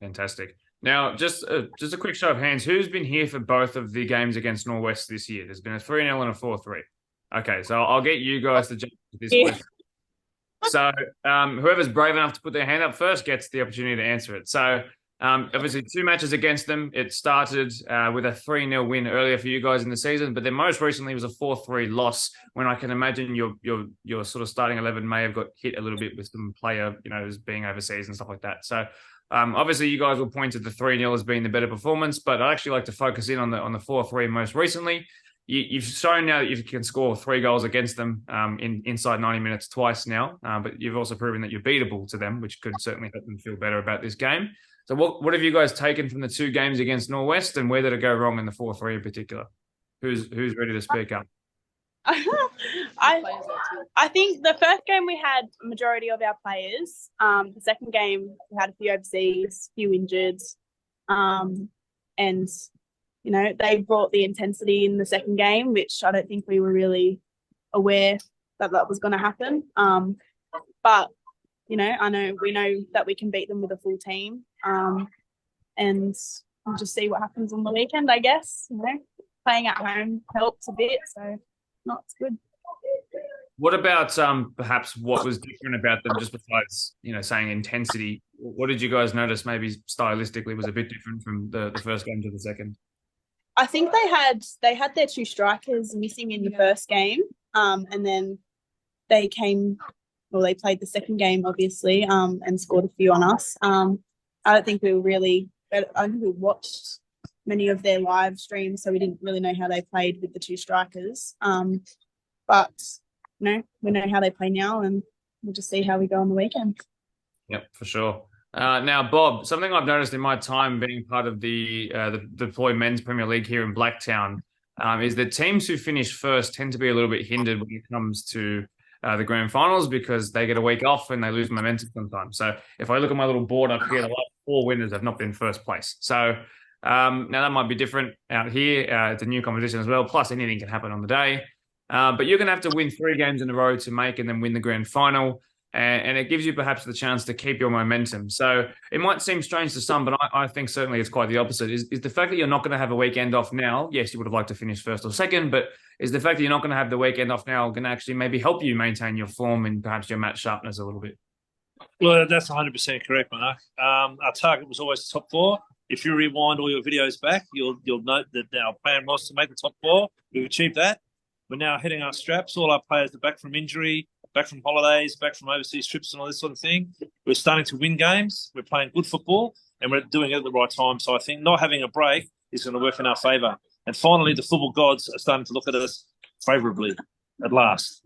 Fantastic. Now, just a quick show of hands. Who's been here for both of the games against Norwest this year? There's been a 3-0 and a 4-3. Okay, so I'll get you guys to jump into this question. So whoever's brave enough to put their hand up first gets the opportunity to answer it. So obviously 2 matches against them. It started with a 3-0 win earlier for you guys in the season, but then most recently was a 4-3 loss when I can imagine your sort of starting 11 may have got hit a little bit with some player, being overseas and stuff like that. So obviously you guys will point to the 3-0 as being the better performance, but I'd actually like to focus in on the 4-3 most recently. You've shown now that you can score 3 goals against them inside 90 minutes twice now, but you've also proven that you're beatable to them, which could certainly help them feel better about this game. So what have you guys taken from the 2 games against Norwest, and where did it go wrong in the 4-3 in particular? Who's ready to speak up? I think the first game we had a majority of our players. The second game we had a few overseas, a few injured, and they brought the intensity in the second game, which I don't think we were really aware that was going to happen. But we know that we can beat them with a full team, and we'll just see what happens on the weekend, I guess. Playing at home helps a bit, so it's good. What about perhaps what was different about them, just besides saying intensity? What did you guys notice maybe stylistically was a bit different from the first game to the second? I think they had their 2 strikers missing in the first game, and then they played the second game obviously, and scored a few on us. I don't think we watched many of their live streams, so we didn't really know how they played with the 2 strikers. But we know how they play now, and we'll just see how we go on the weekend. Yep, for sure. Now, Bob, something I've noticed in my time being part of the Deploy Men's Premier League here in Blacktown is that teams who finish first tend to be a little bit hindered when it comes to the grand finals, because they get a week off and they lose momentum sometimes. So if I look at my little board up here, the last 4 winners have not been first place. So now that might be different out here. It's a new competition as well. Plus anything can happen on the day. But you're going to have to win 3 games in a row to make and then win the grand final. And it gives you perhaps the chance to keep your momentum. So it might seem strange to some, but I think certainly it's quite the opposite. Is the fact that you're not going to have a weekend off now, yes, you would have liked to finish first or second, but is the fact that you're not going to have the weekend off now going to actually maybe help you maintain your form and perhaps your match sharpness a little bit? Well, that's 100% correct, Mark. Our target was always the top 4. If you rewind all your videos back, you'll note that our plan was to make the top 4. We've achieved that. We're now hitting our straps. All our players are back from injury, back from holidays, back from overseas trips and all this sort of thing. We're starting to win games. We're playing good football, and we're doing it at the right time. So I think not having a break is going to work in our favour. And finally, the football gods are starting to look at us favourably at last.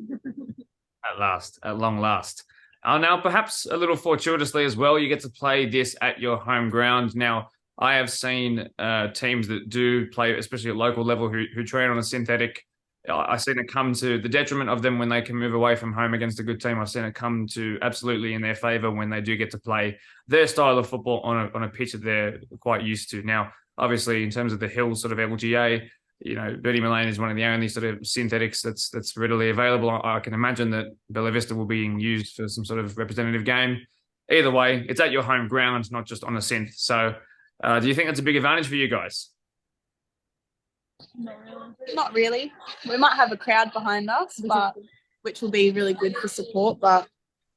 At long last. Now, perhaps a little fortuitously as well, you get to play this at your home ground. Now, I have seen teams that do play, especially at local level, who train on a synthetic. I've seen it come to the detriment of them when they can move away from home against a good team. I've seen it come to absolutely in their favour when they do get to play their style of football on a pitch that they're quite used to. Now, obviously, in terms of the Hills sort of LGA, 𝗀𝗻 is one of the only sort of synthetics that's readily available. I can imagine that Bella Vista will be used for some sort of representative game. Either way, it's at your home ground, not just on a synth. So do you think that's a big advantage for you guys? Not really. We might have a crowd behind us, which will be really good for support. But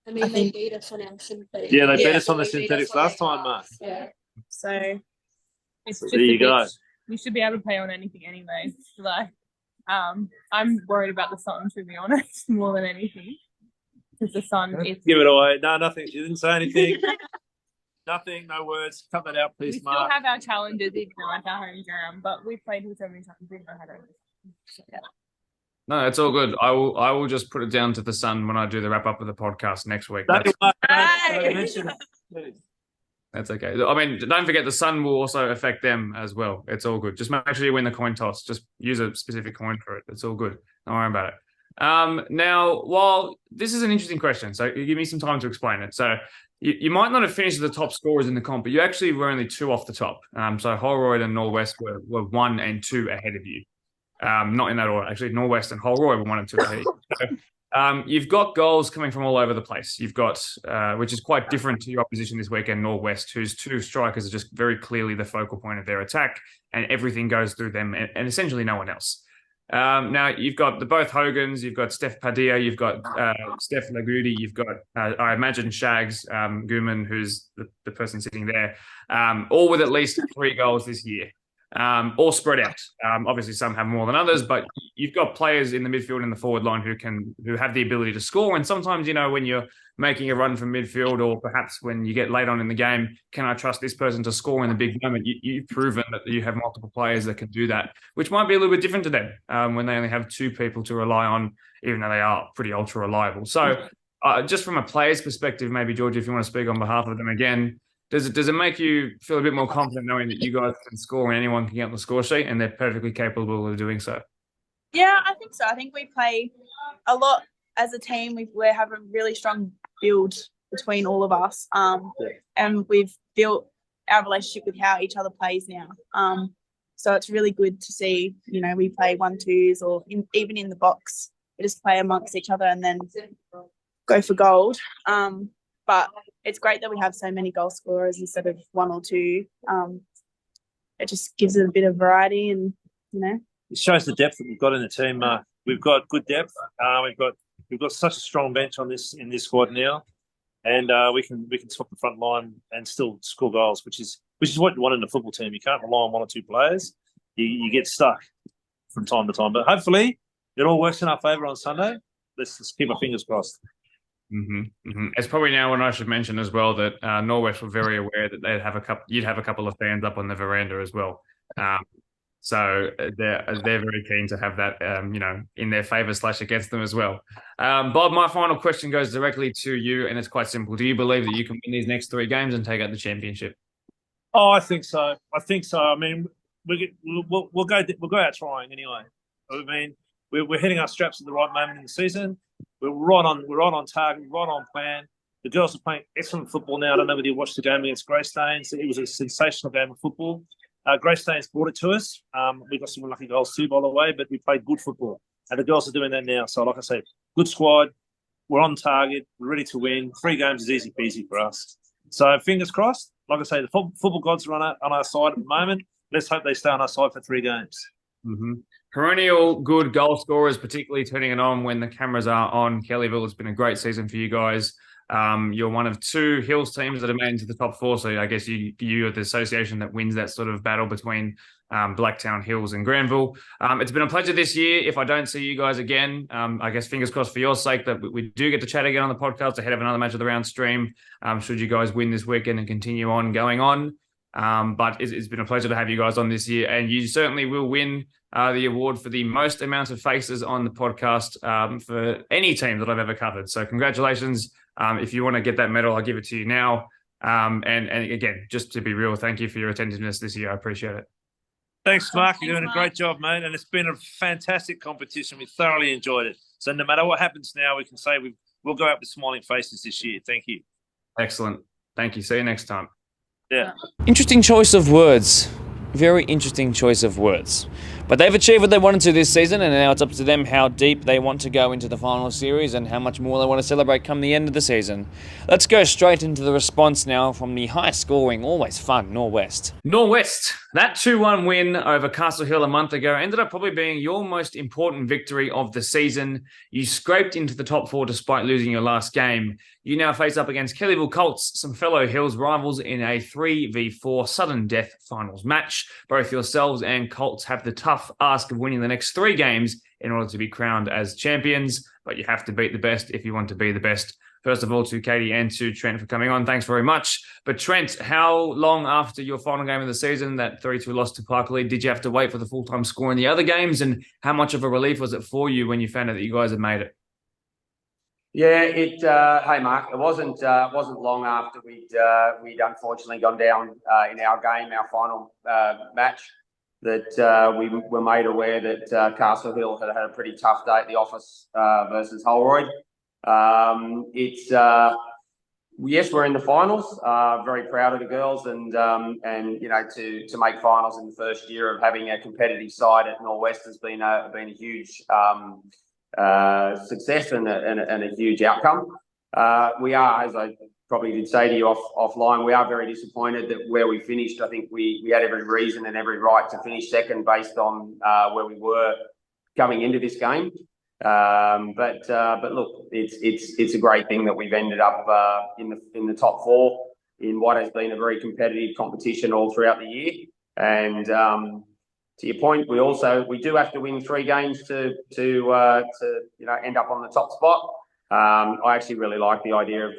they beat us on our synthetics. Yeah, they beat us on the synthetics last time, Mark. Yeah. So it's just there you go. We should be able to play on anything anyway. I'm worried about the sun, to be honest, more than anything. Because the sun is... Give it away. No, nothing. She didn't say anything. Nothing, no words. Cut that out, please, Mark. We still have our challenges, even though it's our home ground, but we've played with so many times, we know how to... So, yeah. No, it's all good. I will just put it down to the sun when I do the wrap up of the podcast next week. That's okay. I mean, don't forget the sun will also affect them as well. It's all good. Just make sure you win the coin toss. Just use a specific coin for it. It's all good. Don't worry about it. Now, while this is an interesting question, so give me some time to explain it. So you might not have finished the top scorers in the comp, but you actually were only 2 off the top. So Holroyd and Norwest were 1 and 2 ahead of you. Not in that order. Actually, Norwest and Holroyd were 1 and 2 ahead of you. You've got goals coming from all over the place. You've got, which is quite different to your opposition this weekend, Norwest, whose two strikers are just very clearly the focal point of their attack, and everything goes through them and essentially no one else. Now, you've got the both Hogans, you've got 𝗧𝗶𝘁, you've got ᴛʀᴜᴇ, you've got, I imagine, 𝗧𝗶𝘁, who's the person sitting there, all with at least 3 goals this year. All spread out. Obviously, some have more than others, but you've got players in the midfield and the forward line who have the ability to score. And sometimes, when you're making a run from midfield, or perhaps when you get late on in the game, can I trust this person to score in the big moment? You've proven that you have multiple players that can do that, which might be a little bit different to them when they only have 2 people to rely on, even though they are pretty ultra reliable. So, just from a player's perspective, maybe George, if you want to speak on behalf of them again. Does it make you feel a bit more confident knowing that you guys can score and anyone can get on the score sheet and they're perfectly capable of doing so? Yeah, I think so. I think we play a lot as a team. We have a really strong build between all of us, and we've built our relationship with how each other plays now. So it's really good to see, we play 1-2s or even in the box, we just play amongst each other and then go for gold. But it's great that we have so many goal scorers instead of 1 or 2. It just gives it a bit of variety, and it shows the depth that we've got in the team. We've got good depth. We've got such a strong bench in this squad now, and we can swap the front line and still score goals, which is what you want in a football team. You can't rely on 1 or 2 players. You get stuck from time to time, but hopefully it all works in our favour on Sunday. Let's keep our fingers crossed. It's probably now when I should mention as well that Norwest were very aware that you'd have a couple of fans up on the veranda as well. So they're very keen to have that, in their favour / against them as well. Bob, my final question goes directly to you, and it's quite simple. Do you believe that you can win these next 3 games and take out the championship? Oh, I think so. I mean, we'll go out trying anyway. I mean, we're hitting our straps at the right moment in the season. We're right on target, right on plan. The girls are playing excellent football now. I don't know whether you watched the game against Greystanes. It was a sensational game of football. Greystanes brought it to us. We got some lucky goals too, by the way, but we played good football. And the girls are doing that now. So, like I say, good squad. We're on target. We're ready to win. 3 games is easy peasy for us. So, fingers crossed. Like I say, the football gods are on our side at the moment. Let's hope they stay on our side for 3 games. Perennial good goal scorers, particularly turning it on when the cameras are on. Kellyville, it's been a great season for you guys. You're one of 2 Hills teams that have made into the top 4, so I guess you are the association that wins that sort of battle between Blacktown, Hills and Granville. It's been a pleasure this year. If I don't see you guys again, I guess fingers crossed for your sake that we do get to chat again on the podcast ahead of another match of the round stream, should you guys win this weekend and continue on going on. But it's been a pleasure to have you guys on this year, and you certainly will win the award for the most amount of faces on the podcast for any team that I've ever covered. So congratulations. If you want to get that medal, I'll give it to you now. And again, just to be real, thank you for your attentiveness this year. I appreciate it. Thanks, Mark. You're doing a great job, mate. And it's been a fantastic competition. We thoroughly enjoyed it. So no matter what happens now, we can say we'll go out with smiling faces this year. Thank you. Excellent. Thank you. See you next time. Yeah. Interesting choice of words. Very interesting choice of words. But they've achieved what they wanted to this season, and now it's up to them how deep they want to go into the final series and how much more they want to celebrate come the end of the season. Let's go straight into the response now from the high-scoring, always fun Norwest. Norwest, that 2-1 win over Castle Hill a month ago ended up probably being your most important victory of the season. You scraped into the top 4 despite losing your last game. You now face up against Kellyville Colts, some fellow Hills rivals, in a 3v4 sudden death finals match. Both yourselves and Colts have the tough ask of winning the next 3 games in order to be crowned as champions, but you have to beat the best if you want to be the best. First of all, to Katie and to Trent for coming on. Thanks very much. But Trent, how long after your final game of the season, that 3-2 loss to Parkley, did you have to wait for the full-time score in the other games, and how much of a relief was it for you when you found out that you guys had made it? Yeah, hey Mark, it wasn't long after we'd unfortunately gone down in our game, our final match, that we were made aware that Castle Hill had a pretty tough day at the office versus Holroyd. Yes, we're in the finals. Very proud of the girls, and to make finals in the first year of having a competitive side at Norwest has been a huge success and a huge outcome. We are, as I probably did say to you offline, we are very disappointed that where we finished. I think we had every reason and every right to finish second based on where we were coming into this game. But look, it's a great thing that we've ended up in the top four in what has been a very competitive competition all throughout the year. And to your point, we do have to win 3 games to end up on the top spot. I actually really like the idea of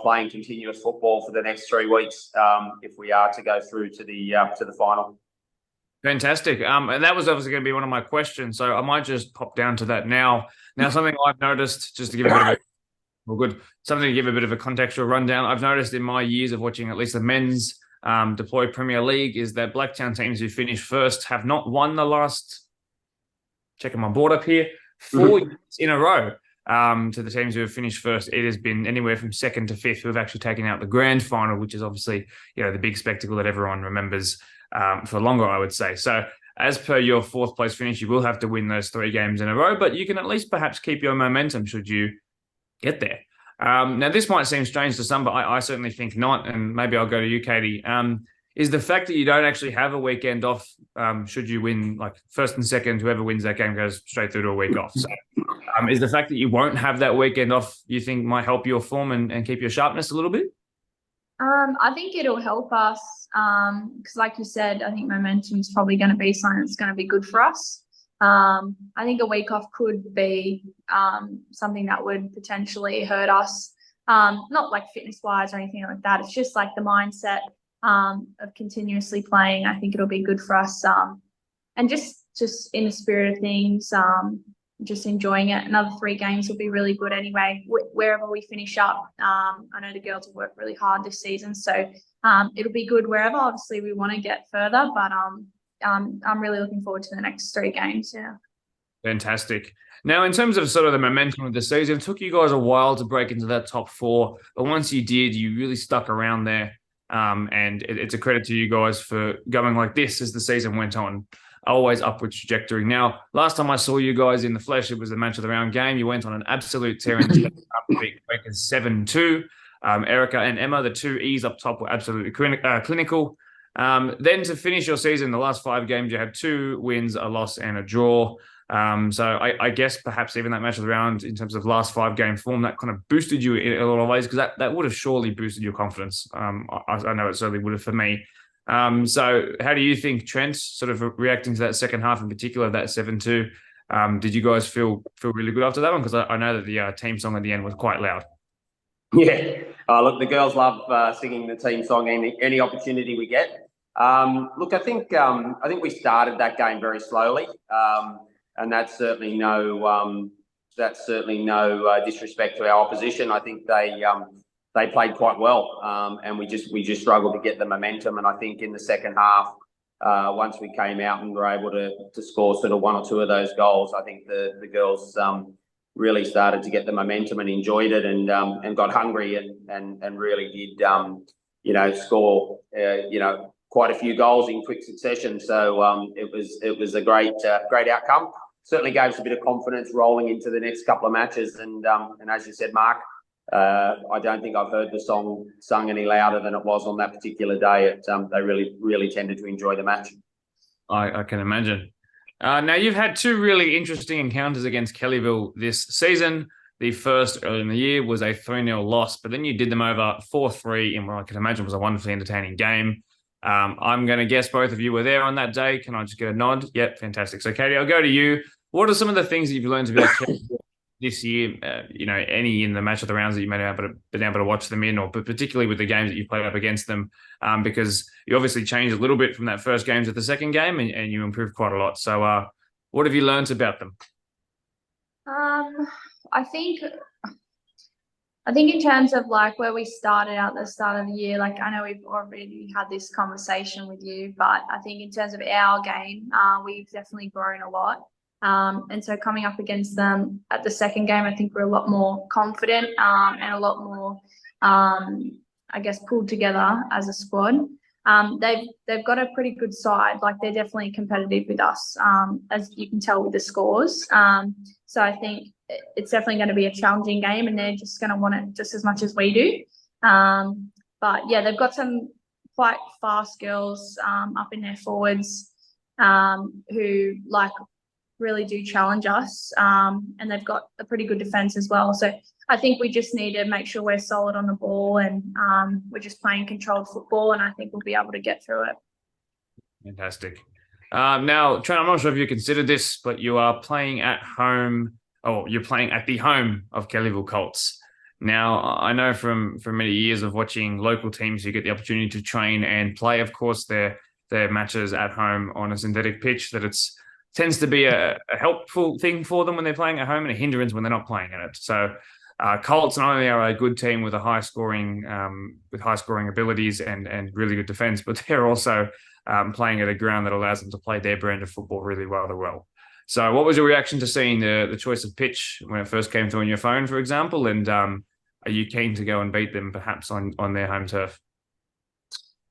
playing continuous football for the next 3 weeks if we are to go through to the final. Fantastic. And that was obviously going to be one of my questions, so I might just pop down to that now. Now, something I've noticed, just to give a bit of something to give a bit of a contextual rundown. I've noticed in my years of watching at least the men's deployed Premier League is that Blacktown teams who finish first have not won the last, checking my board up here, 4 years in a row. To the teams who have finished first, it has been anywhere from second to fifth who have actually taken out the grand final, which is obviously, the big spectacle that everyone remembers for longer, I would say. So as per your 4th place finish, you will have to win those 3 games in a row, but you can at least perhaps keep your momentum should you get there. Now, this might seem strange to some, but I certainly think not, and maybe I'll go to you, Katie. Is the fact that you don't actually have a weekend off, should you win, like first and second, whoever wins that game goes straight through to a week off. So is the fact that you won't have that weekend off, you think might help your form and keep your sharpness a little bit? I think it'll help us because, like you said, I think momentum is probably going to be something that's going to be good for us. I think a week off could be something that would potentially hurt us, not like fitness-wise or anything like that. It's just like the mindset of continuously playing. I think it'll be good for us, and just in the spirit of things, just enjoying it. Another 3 games will be really good anyway, wherever we finish up. I know the girls have worked really hard this season, so it'll be good wherever. Obviously, we want to get further, but I'm really looking forward to the next 3 games. Yeah. Fantastic. Now, in terms of sort of the momentum of the season, it took you guys a while to break into that top 4, but once you did, you really stuck around there. And it's a credit to you guys for going like this as the season went on. Always upward trajectory. Now, last time I saw you guys in the flesh, it was the match of the round game. You went on an absolute tear in the Quakers 7-2. Erica and Emma, the 2 E's up top, were absolutely clinical. Then to finish your season, the last 5 games, you had 2 wins, a loss, and a draw. So I guess perhaps even that match of the round, in terms of last 5-game form, that kind of boosted you in a lot of ways, because that would have surely boosted your confidence. I know it certainly would have for me. So how do you think, Trent, sort of reacting to that second half in particular, that 7-2, did you guys feel really good after that one? Because I know that the team song at the end was quite loud. Yeah. Look, the girls love singing the team song any opportunity we get. Look, I think we started that game very slowly, and that's certainly no disrespect to our opposition. I think they played quite well, and we just struggled to get the momentum. And I think in the second half, once we came out and were able to score sort of 1 or 2 of those goals, I think the girls really started to get the momentum and enjoyed it, and got hungry and really did score quite a few goals in quick succession. So it was a great outcome. Certainly gave us a bit of confidence rolling into the next couple of matches. And as you said, Mark, I don't think I've heard the song sung any louder than it was on that particular day. They really tended to enjoy the match. I can imagine. Now, you've had 2 really interesting encounters against Kellyville this season. The first early in the year was a 3-0 loss, but then you did them over 4-3 in what I can imagine was a wonderfully entertaining game. I'm going to guess both of you were there on that day. Can I just get a nod? Yep, fantastic. So, Katie, I'll go to you. What are some of the things that you've learned about Kellyville this year? Any in the match of the rounds that you may have been able to watch them in, or particularly with the games that you played up against them, because you obviously changed a little bit from that first game to the second game, and you improved quite a lot. So what have you learned about them? I think in terms of like where we started out at the start of the year, like I know we've already had this conversation with you, but I think in terms of our game, we've definitely grown a lot. And so coming up against them at the second game, I think we're a lot more confident and a lot more, pulled together as a squad. they've got a pretty good side. Like, they're definitely competitive with us, as you can tell with the scores. So I think it's definitely going to be a challenging game, and they're just going to want it just as much as we do. But yeah, they've got some quite fast girls up in their forwards who like really do challenge us, and they've got a pretty good defence as well. So I think we just need to make sure we're solid on the ball, and we're just playing controlled football, and I think we'll be able to get through it. Fantastic. Now, Trent, I'm not sure if you considered this, but you are playing at home, or you're playing at the home of Kellyville Colts. Now, I know from many years of watching local teams who get the opportunity to train and play, of course, their matches at home on a synthetic pitch, that tends to be a helpful thing for them when they're playing at home and a hindrance when they're not playing at it. So Colts not only are a good team with high scoring abilities and really good defense, but they're also playing at a ground that allows them to play their brand of football really well. So what was your reaction to seeing the choice of pitch when it first came through on your phone, for example? And are you keen to go and beat them perhaps on their home turf?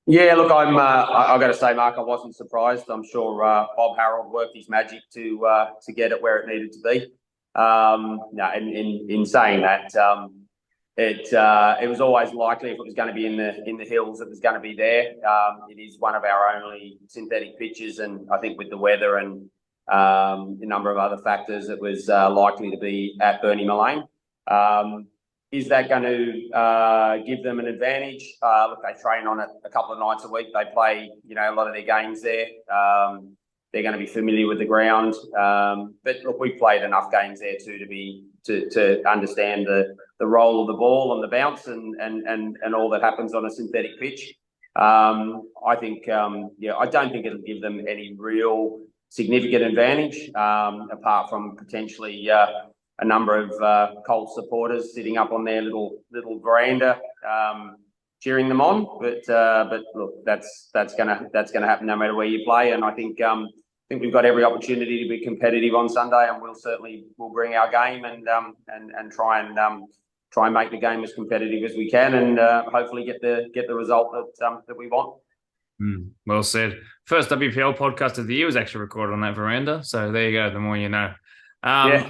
Yeah, look, I've got to say, Mark, I wasn't surprised. I'm sure Bob Harold worked his magic to get it where it needed to be. No, in saying that, it was always likely if it was going to be in the hills, it was going to be there. It is one of our only synthetic pitches, and I think with the weather and a number of other factors, it was likely to be at ᴛʀᴜᴇ. Is that going to give them an advantage? Look, they train on it a couple of nights a week. They play, a lot of their games there. They're going to be familiar with the ground. But look, we've played enough games there too to understand the role of the ball and the bounce and all that happens on a synthetic pitch. I think, I don't think it'll give them any real significant advantage, apart from potentially a number of Colts supporters sitting up on their little veranda, cheering them on. But look, that's gonna happen no matter where you play. And I think we've got every opportunity to be competitive on Sunday, and we'll bring our game and try and make the game as competitive as we can, and hopefully get the result that we want. Well said. First WPL podcast of the year was actually recorded on that veranda, so there you go. The more you know. Yeah.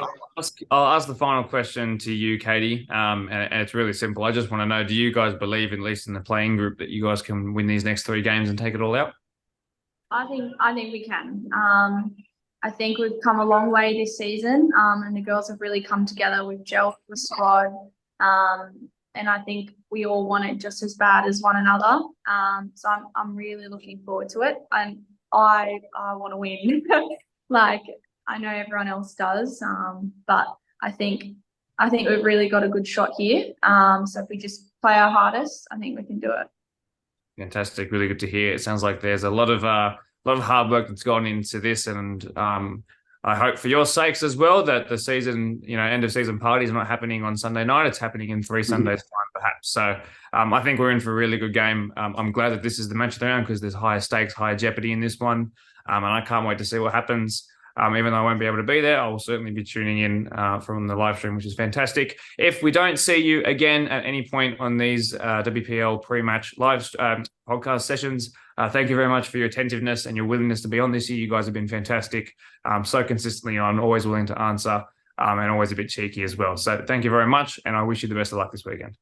I'll ask the final question to you, Katie, and it's really simple. I just want to know: do you guys believe, at least in the playing group, that you guys can win these next 3 games and take it all out? I think we can. I think we've come a long way this season, and the girls have really come together. We've gelled the squad, and I think we all want it just as bad as one another. So I'm really looking forward to it, and I want to win. Like, I know everyone else does, but I think we've really got a good shot here. So if we just play our hardest, I think we can do it. Fantastic, really good to hear. It sounds like there's a lot of hard work that's gone into this, and I hope for your sakes as well that the season, end of season party is not happening on Sunday night. It's happening in 3 Sundays time, perhaps. So I think we're in for a really good game. I'm glad that this is the match of the round because there's higher stakes, higher jeopardy in this one, and I can't wait to see what happens. Even though I won't be able to be there, I will certainly be tuning in from the live stream, which is fantastic. If we don't see you again at any point on these WPL pre-match live podcast sessions, thank you very much for your attentiveness and your willingness to be on this year. You guys have been fantastic, so consistently on, always willing to answer, and always a bit cheeky as well. So thank you very much, and I wish you the best of luck this weekend.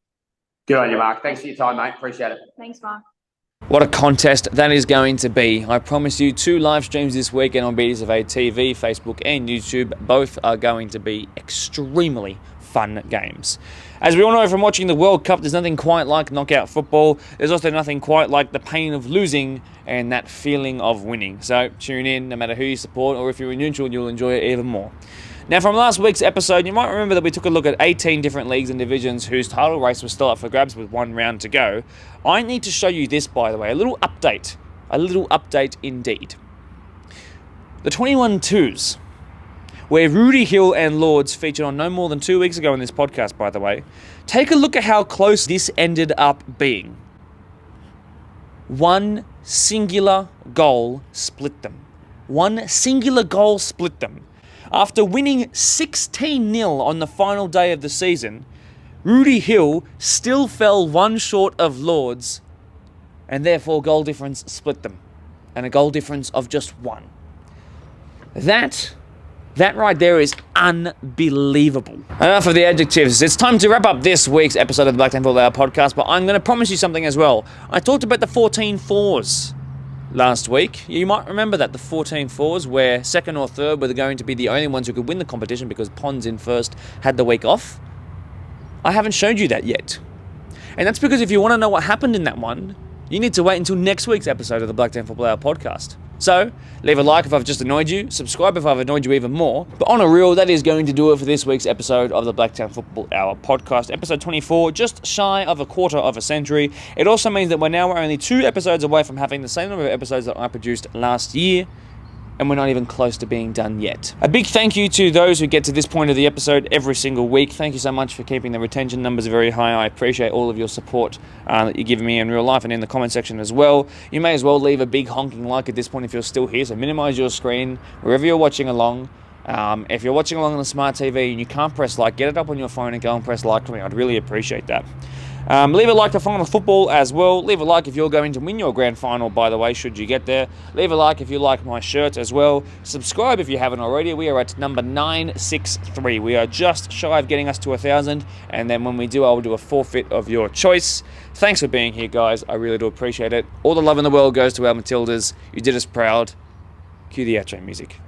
Good on you, Mark. Thanks for your time, mate. Appreciate it. Thanks, Mark. What a contest that is going to be. I promise you 2 live streams this weekend on BFH TV, Facebook and YouTube. Both are going to be extremely fun games. As we all know from watching the World Cup, there's nothing quite like knockout football. There's also nothing quite like the pain of losing and that feeling of winning. So tune in, no matter who you support, or if you're neutral, you'll enjoy it even more. Now, from last week's episode, you might remember that we took a look at 18 different leagues and divisions whose title race was still up for grabs with 1 round to go. I need to show you this, by the way, a little update indeed. The ⴛʀᴜᴇ, where Rudy Hill and Lords featured on no more than 2 weeks ago in this podcast, by the way. Take a look at how close this ended up being. 1 singular goal split them. 1 singular goal split them. After winning 16-0 on the final day of the season, Rudy Hill still fell 1 short of Lords and therefore goal difference split them, and a goal difference of just 1. That right there is unbelievable. Enough of the adjectives. It's time to wrap up this week's episode of the Black Town Football Hour podcast, but I'm going to promise you something as well. I talked about the 14 fours last week. You might remember that, the 14 fours, where second or third were going to be the only ones who could win the competition because Ponds in first had the week off. I haven't showed you that yet. And that's because if you want to know what happened in that one, you need to wait until next week's episode of the Black Town Football Hour podcast. So, leave a like if I've just annoyed you, subscribe if I've annoyed you even more. But on a real, that is going to do it for this week's episode of the Black Town Football Hour podcast. Episode 24, just shy of a quarter of a century. It also means that we're now only 2 episodes away from having the same number of episodes that I produced last year, and we're not even close to being done yet. A big thank you to those who get to this point of the episode every single week. Thank you so much for keeping the retention numbers very high. I appreciate all of your support that you're giving me in real life and in the comment section as well. You may as well leave a big honking like at this point if you're still here, so minimize your screen wherever you're watching along. If you're watching along on the smart TV and you can't press like, get it up on your phone and go and press like for me. I'd really appreciate that. Leave a like for Final Football as well. Leave a like if you're going to win your grand final, by the way, should you get there. Leave a like if you like my shirt as well. Subscribe if you haven't already. We are at number 963. We are just shy of getting us to 1,000. And then when we do, I will do a forfeit of your choice. Thanks for being here, guys. I really do appreciate it. All the love in the world goes to our Matildas. You did us proud. Cue the outro music.